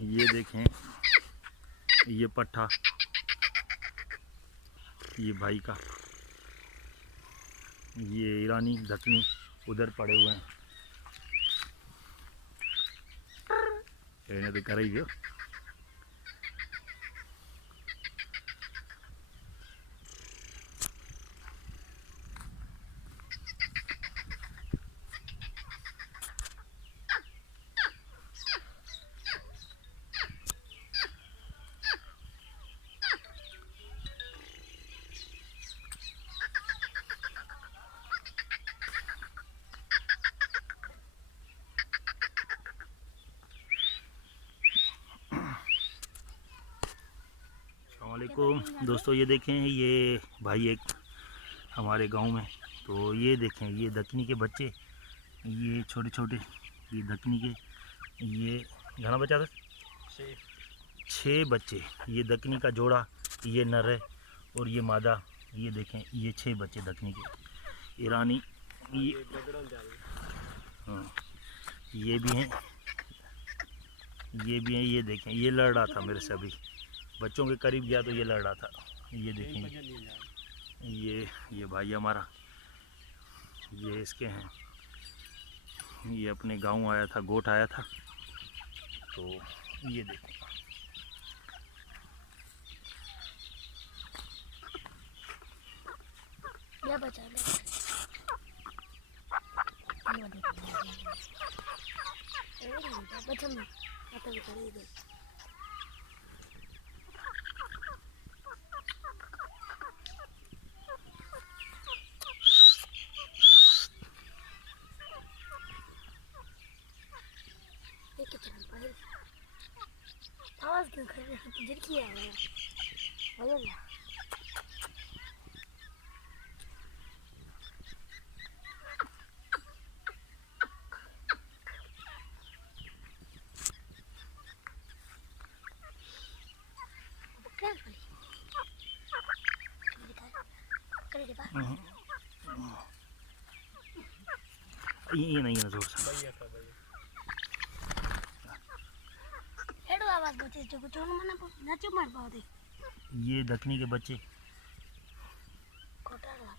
ये देखें, ये पट्ठा ये भाई का, ये ईरानी दक्कनी उधर पड़े हुए हैं। इन्हें तो कर ही दियो। अस्सलामुअलैकुम दोस्तों, ये देखें, ये भाई एक हमारे गांव में, तो ये देखें, ये दक्कनी के बच्चे, ये छोटे छोटे, ये दक्कनी के, ये घना बचा था 6 बच्चे, ये दक्कनी का जोड़ा, ये नर है और ये मादा। ये देखें, ये 6 बच्चे दक्कनी के ईरानी, ये हाँ, ये भी हैं, ये भी हैं। ये देखें, ये लड़ रहा था मेरे से, अभी बच्चों के करीब गया तो ये लड़ रहा था। ये देखेंगे, ये भाई हमारा, ये इसके हैं, ये अपने गांव आया था, गोट आया था, तो ये देखें। बचा आवाज क्यों कर रहे हो? जिर किया है बदल ये नहीं है जोर से। हेडो आवाज बचे जो कुछ मना नाचो मार पाओ दे। ये दक्कनी के बच्चे कोटा लगा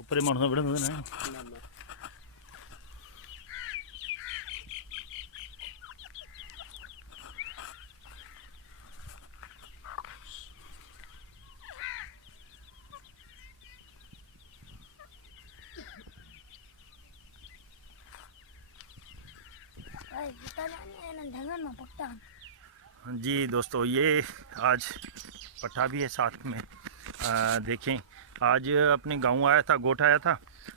ऊपर मानस बड़े ना जी दोस्तों, ये आज पट्ठा भी है साथ में। देखें, आज अपने गांव आया था, गोठ आया था,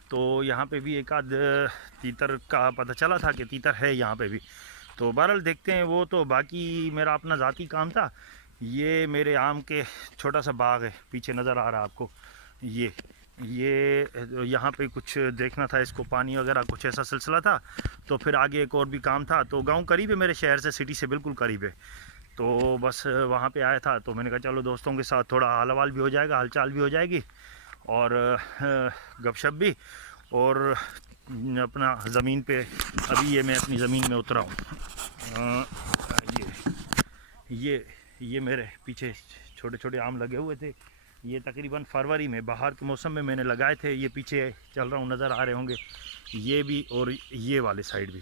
तो यहाँ पे भी एक आध तीतर का पता चला था कि तीतर है यहाँ पे भी। तो बहरहाल देखते हैं वो। तो बाकी मेरा अपना ज़ाती काम था। ये मेरे आम के छोटा सा बाग है, पीछे नज़र आ रहा है आपको। ये यहाँ पे कुछ देखना था, इसको पानी वगैरह कुछ ऐसा सिलसिला था। तो फिर आगे एक और भी काम था। तो गांव करीब है मेरे शहर से, सिटी से बिल्कुल करीब है। तो बस वहाँ पे आया था, तो मैंने कहा चलो दोस्तों के साथ थोड़ा हाल हवाल भी हो जाएगा, हालचाल भी हो जाएगी और गपशप भी। और अपना ज़मीन पे, अभी ये मैं अपनी ज़मीन में उतरा हूँ। ये मेरे पीछे छोटे छोटे आम लगे हुए थे। ये तकरीबन फरवरी में, बाहर के मौसम में मैंने लगाए थे। ये पीछे चल रहा हूँ, नज़र आ रहे होंगे ये भी, और ये वाले साइड भी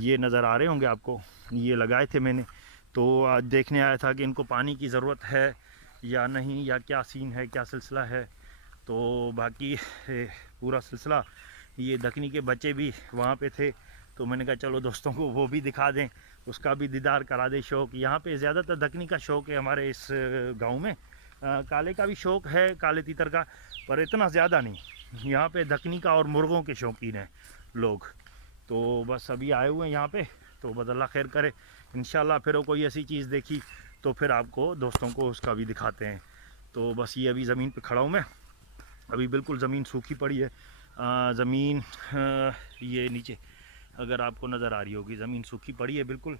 ये नज़र आ रहे होंगे आपको। ये लगाए थे मैंने। तो आज देखने आया था कि इनको पानी की ज़रूरत है या नहीं, या क्या सीन है, क्या सिलसिला है। तो बाकी पूरा सिलसिला, ये दक्कनी के बच्चे भी वहाँ पे थे। तो मैंने कहा चलो दोस्तों को वो भी दिखा दें, उसका भी दीदार करा दें। शौक़ यहाँ पे ज़्यादातर दक्कनी का शौक़ है हमारे इस गांव में। काले का भी शौक़ है, काले तीतर का, पर इतना ज़्यादा नहीं। यहाँ पे दक्कनी का और मुर्गों के शौकीन हैं लोग। तो बस अभी आए हुए हैं यहाँ पे, तो बस अल्लाह खैर करे। इंशाल्लाह फिर कोई ऐसी चीज़ देखी तो फिर आपको दोस्तों को उसका भी दिखाते हैं। तो बस ये अभी ज़मीन पे खड़ा हूँ मैं। अभी बिल्कुल ज़मीन सूखी पड़ी है, ज़मीन ये नीचे अगर आपको नज़र आ रही होगी, ज़मीन सूखी पड़ी है बिल्कुल,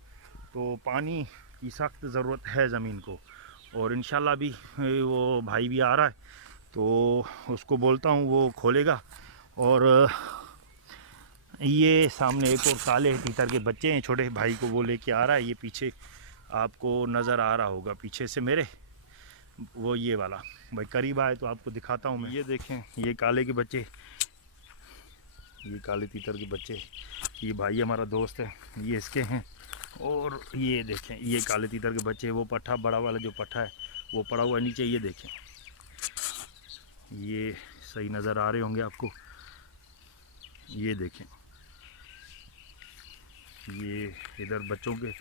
तो पानी की सख्त ज़रूरत है ज़मीन को। और इंशाल्लाह भी वो भाई भी आ रहा है, तो उसको बोलता हूँ वो खोलेगा। और ये सामने एक और काले तीतर के बच्चे हैं, छोटे भाई को वो लेके आ रहा है। ये पीछे आपको नज़र आ रहा होगा, पीछे से मेरे वो ये वाला भाई करीब आए तो आपको दिखाता हूँ मैं। ये देखें, ये काले के बच्चे, ये काले तीतर के बच्चे, ये भाई हमारा दोस्त है, ये इसके हैं। और ये देखें, ये काले तीतर के बच्चे, वो पट्ठा बड़ा वाला जो पट्ठा है वो पड़ा हुआ है नीचे। ये देखें, ये सही नज़र आ रहे होंगे आपको, ये देखें, ये इधर बच्चों के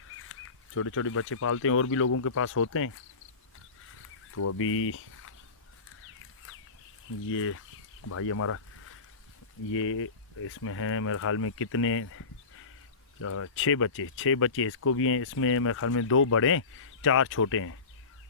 छोटे छोटे बच्चे पालते हैं, और भी लोगों के पास होते हैं। तो अभी ये भाई हमारा, ये इसमें है मेरे ख्याल में कितने 6 बच्चे इसको भी हैं। इसमें मेरे ख्याल में 2 बड़े हैं, 4 छोटे हैं,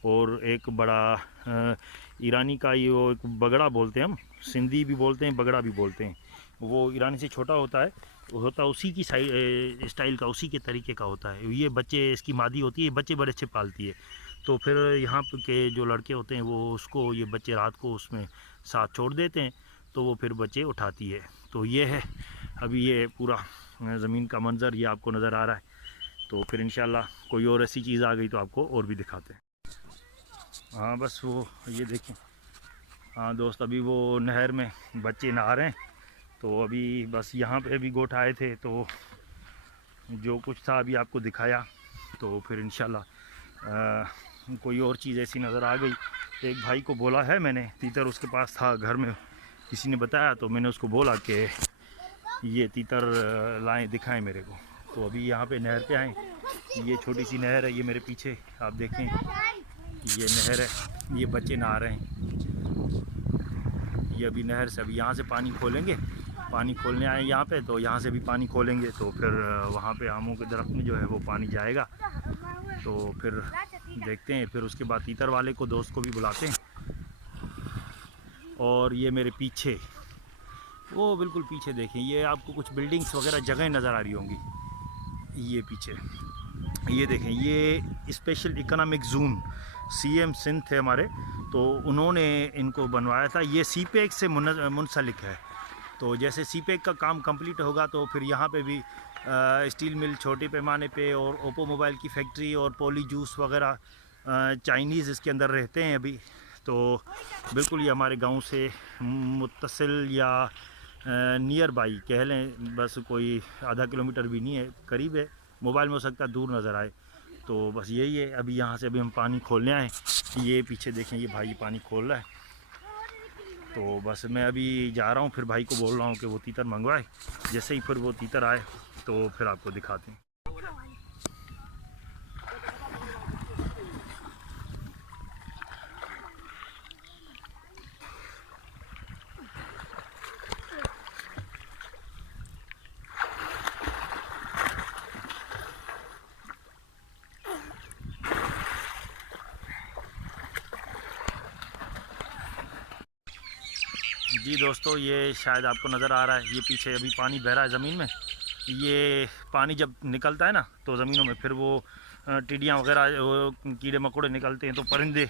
और एक बड़ा ईरानी का, ये वो एक बगड़ा बोलते हैं, हम सिंधी भी बोलते हैं, बगड़ा भी बोलते हैं। वो ईरानी से छोटा होता है, होता उसी की स्टाइल का, उसी के तरीके का होता है। ये बच्चे, इसकी मादी होती है, बच्चे बड़े अच्छे पालती है। तो फिर यहाँ के जो लड़के होते हैं वो उसको, ये बच्चे रात को उसमें साथ छोड़ देते हैं, तो वो फिर बच्चे उठाती है। तो ये है अभी ये पूरा ज़मीन का मंज़र, ये आपको नज़र आ रहा है। तो फिर इंशाल्लाह कोई और ऐसी चीज़ आ गई तो आपको और भी दिखाते हैं। हाँ बस वो ये देखें, हाँ दोस्त, अभी वो नहर में बच्चे नहा रहे हैं। तो अभी बस यहाँ पे अभी गोट आए थे, तो जो कुछ था अभी आपको दिखाया। तो फिर इंशाल्लाह कोई और चीज़ ऐसी नज़र आ गई। एक भाई को बोला है मैंने, तीतर उसके पास था घर में, किसी ने बताया, तो मैंने उसको बोला कि ये तीतर लाएं, दिखाएं मेरे को। तो अभी यहाँ पे नहर पे आए, ये छोटी सी नहर है, ये मेरे पीछे आप देखें, ये नहर है, ये बच्चे नहा रहे हैं। ये अभी नहर से अभी यहाँ से पानी खोलेंगे, पानी खोलने आए यहाँ पे, तो यहाँ से भी पानी खोलेंगे, तो फिर वहाँ पे आमों के दरख्त में जो है वो पानी जाएगा। तो फिर देखते हैं, फिर उसके बाद तीतर वाले को, दोस्त को भी बुलाते हैं। और ये मेरे पीछे, वो बिल्कुल पीछे देखें, ये आपको कुछ बिल्डिंग्स वगैरह जगह नज़र आ रही होंगी। ये पीछे ये देखें, ये special economic zone CM Sindh थे हमारे, तो उन्होंने इनको बनवाया था। ये सीपेक से मुंसलिक है। तो जैसे सीपेक का काम कंप्लीट होगा तो फिर यहाँ पे भी स्टील मिल छोटे पैमाने पे, और ओप्पो मोबाइल की फैक्ट्री, और पॉली जूस वगैरह चाइनीज़ इसके अंदर रहते हैं अभी। तो बिल्कुल ये हमारे गांव से मुत्तसिल या नियर बाई कह लें, बस कोई आधा किलोमीटर भी नहीं है, करीब है। मोबाइल में हो सकता है दूर नज़र आए। तो बस यही है। अभी यहाँ से अभी हम पानी खोलने आए, ये पीछे देखें, ये भाई पानी खोल रहा है। तो बस मैं अभी जा रहा हूँ, फिर भाई को बोल रहा हूँ कि वो तीतर मंगवाए। जैसे ही फिर वो तीतर आए तो फिर आपको दिखाते हैं। जी दोस्तों, ये शायद आपको नज़र आ रहा है, ये पीछे अभी पानी बह रहा है ज़मीन में। ये पानी जब निकलता है ना तो ज़मीनों में, फिर वो टिड्डियाँ वगैरह, कीड़े मकोड़े निकलते हैं, तो परिंदे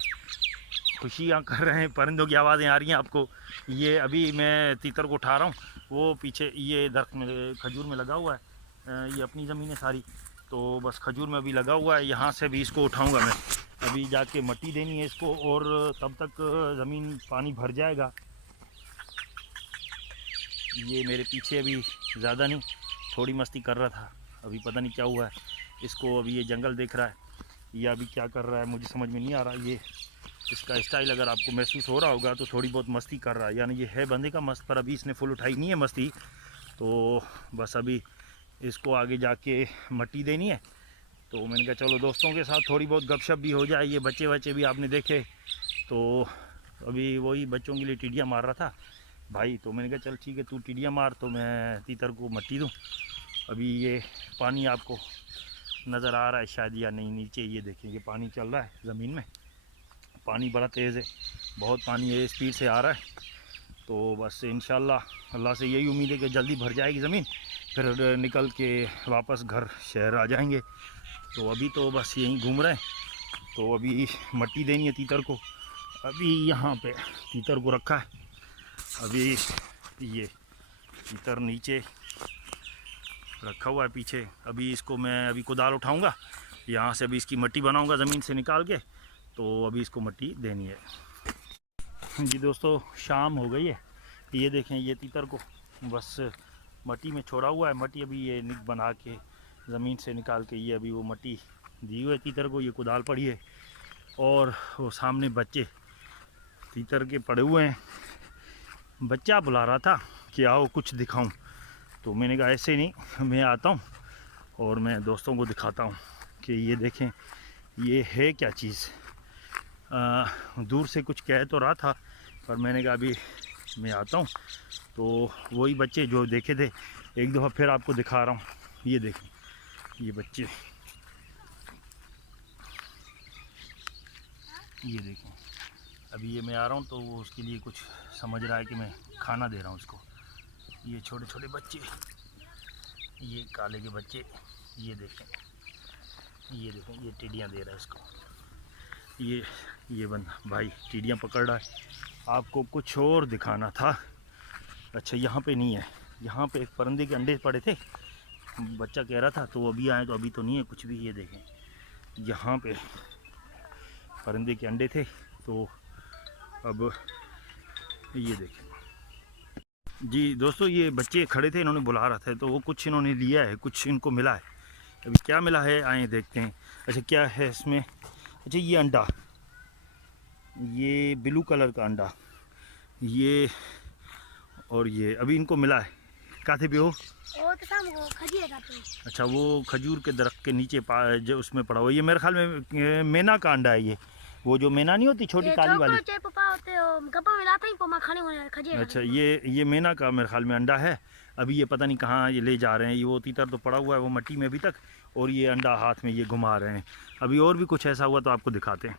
खुशियाँ कर रहे हैं, परिंदों की आवाज़ें आ रही हैं आपको। ये अभी मैं तीतर को उठा रहा हूँ, वो पीछे ये दरख्त में, खजूर में लगा हुआ है। ये अपनी ज़मीन है सारी, तो बस खजूर में अभी लगा हुआ है। यहाँ से भी इसको उठाऊँगा मैं, अभी जाके मिट्टी देनी है इसको, और तब तक ज़मीन पानी भर जाएगा। ये मेरे पीछे अभी ज़्यादा नहीं, थोड़ी मस्ती कर रहा था, अभी पता नहीं क्या हुआ है इसको। अभी ये जंगल देख रहा है, ये अभी क्या कर रहा है मुझे समझ में नहीं आ रहा। ये इसका स्टाइल अगर आपको महसूस हो रहा होगा तो थोड़ी बहुत मस्ती कर रहा है, यानी ये है बंदे का मस्त, पर अभी इसने फुल उठाई नहीं है मस्ती। तो बस अभी इसको आगे जाके मट्टी देनी है। तो मैंने कहा चलो दोस्तों के साथ थोड़ी बहुत गपशप भी हो जाए। ये बच्चे बच्चे भी आपने देखे, तो अभी वही बच्चों के लिए टिड्डियाँ मार रहा था भाई। तो मैंने कहा चल ठीक है, तू टिड्डियाँ मार तो मैं तीतर को मट्टी दूँ। अभी ये पानी आपको नज़र आ रहा है शायद या नहीं, नीचे ये देखें, ये पानी चल रहा है ज़मीन में, पानी बड़ा तेज़ है, बहुत पानी है, स्पीड से आ रहा है। तो बस इंशाल्लाह अल्लाह से यही उम्मीद है कि जल्दी भर जाएगी ज़मीन, फिर निकल के वापस घर शहर आ जाएंगे। तो अभी तो बस यहीं घूम रहे हैं। तो अभी मट्टी देनी है तीतर को। अभी यहाँ पे तीतर को रखा है, अभी ये तीतर नीचे रखा हुआ है पीछे। अभी इसको मैं अभी कुदाल उठाऊंगा, यहाँ से अभी इसकी मट्टी बनाऊंगा ज़मीन से निकाल के। तो अभी इसको मट्टी देनी है। जी दोस्तों, शाम हो गई है। ये देखें, ये तीतर को बस मट्टी में छोड़ा हुआ है। मट्टी अभी ये बना के ज़मीन से निकाल के ये अभी वो मट्टी दी हुई है तीतर को। ये कुदाल पड़ी है और वो सामने बच्चे तीतर के पड़े हुए हैं। बच्चा बुला रहा था कि आओ कुछ दिखाऊं, तो मैंने कहा ऐसे नहीं, मैं आता हूं और मैं दोस्तों को दिखाता हूं कि ये देखें ये है क्या चीज़। दूर से कुछ कह तो रहा था, पर मैंने कहा अभी मैं आता हूं। तो वही बच्चे जो देखे थे, एक दफ़ा फिर आपको दिखा रहा हूं। ये देखें, ये बच्चे, ये देखें। अभी ये मैं आ रहा हूँ तो वो उसके लिए कुछ समझ रहा है कि मैं खाना दे रहा हूँ उसको। ये छोटे छोटे बच्चे, ये काले के बच्चे, ये देखें, ये देखें, ये टिड्डियाँ दे रहा है इसको। ये बंदा भाई टिड्डियाँ पकड़ रहा है। आपको कुछ और दिखाना था। अच्छा, यहाँ पे नहीं है, यहाँ पे एक परिंदे के अंडे पड़े थे, बच्चा कह रहा था, तो अभी आए तो अभी तो नहीं है कुछ भी। ये देखें, यहाँ पे परिंदे के अंडे थे, तो अब ये देखें। जी दोस्तों, ये बच्चे खड़े थे, इन्होंने बुला रहा था, तो वो कुछ इन्होंने लिया है, कुछ इनको मिला है। अभी क्या मिला है आए देखते हैं। अच्छा, क्या है इसमें? अच्छा, ये अंडा, ये ब्लू कलर का अंडा, ये और ये अभी इनको मिला है। कहाँ थे भी हो? अच्छा, वो खजूर के दरख्त के नीचे जो उसमें पड़ा हुआ। ये मेरे ख्याल में मेना का अंडा है। ये वो जो मेना नहीं होती छोटी काली वाली। अच्छा, ये मेना का मेरे ख्याल में अंडा है। अभी ये पता नहीं कहाँ ये ले जा रहे हैं। ये वो तीतर तो पड़ा हुआ है वो मट्टी में अभी तक, और ये अंडा हाथ में ये घुमा रहे हैं। अभी और भी कुछ ऐसा हुआ तो आपको दिखाते हैं।